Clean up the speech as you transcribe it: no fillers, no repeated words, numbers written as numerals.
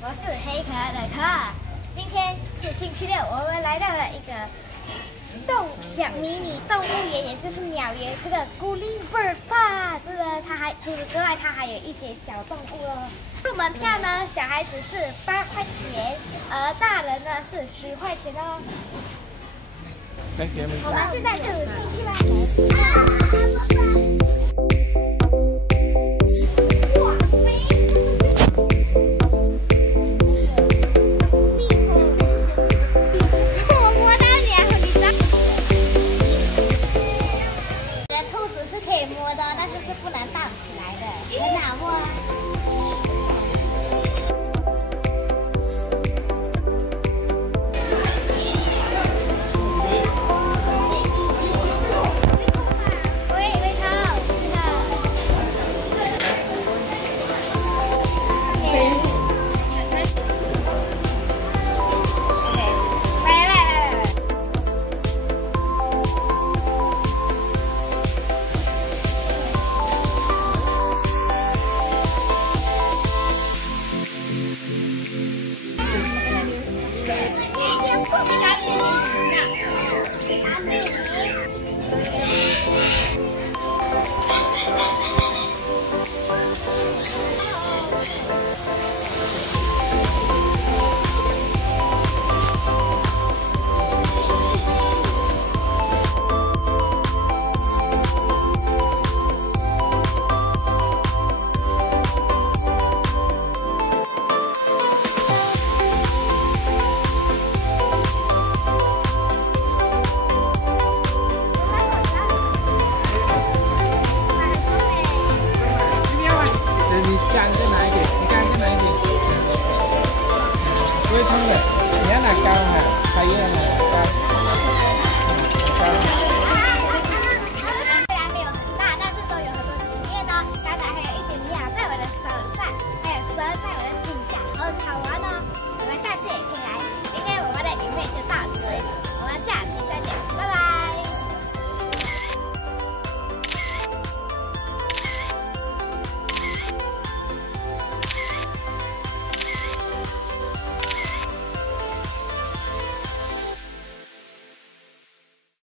我是黑可爱的可爱。今天是星期六，我们来到了一个小迷你动物园，也就是鸟园，这个Gulliver Park。除此之外，它还有一些小动物哦。入门票呢，小孩子是8块钱，而大人呢是10块钱哦。我们现在就进去吧。但是是不能抱起来的，很好摸。